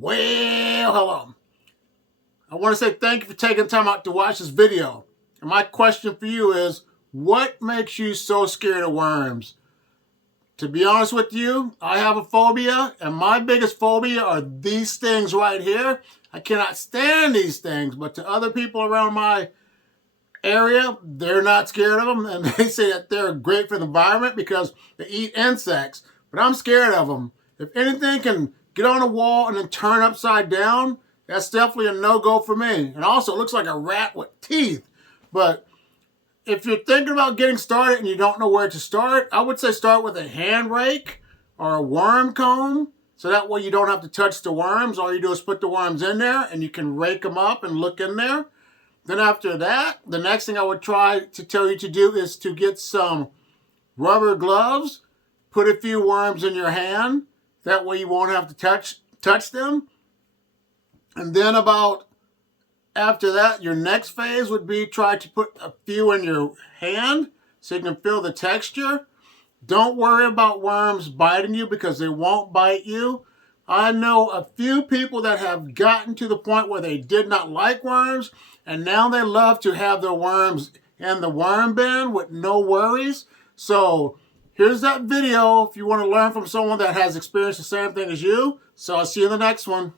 Well, hello. I want to say thank you for taking time out to watch this video. And my question for you is, what makes you so scared of worms? To be honest with you, I have a phobia, and my biggest phobia are these things right here. I cannot stand these things, but to other people around my area, they're not scared of them, and they say that they're great for the environment because they eat insects, but I'm scared of them. If anything can get on a wall and then turn upside down, that's definitely a no-go for me. And also, it looks like a rat with teeth. But if you're thinking about getting started and you don't know where to start, I would say start with a hand rake or a worm comb, so that way you don't have to touch the worms. All you do is put the worms in there and you can rake them up and look in there. Then after that, the next thing I would try to tell you to do is to get some rubber gloves, put a few worms in your hand. That way you won't have to touch them. And then after that, your next phase would be try to put a few in your hand so you can feel the texture. Don't worry about worms biting you because they won't bite you. I know a few people that have gotten to the point where they did not like worms, and now they love to have their worms in the worm bin with no worries. So here's that video if you want to learn from someone that has experienced the same thing as you. So I'll see you in the next one.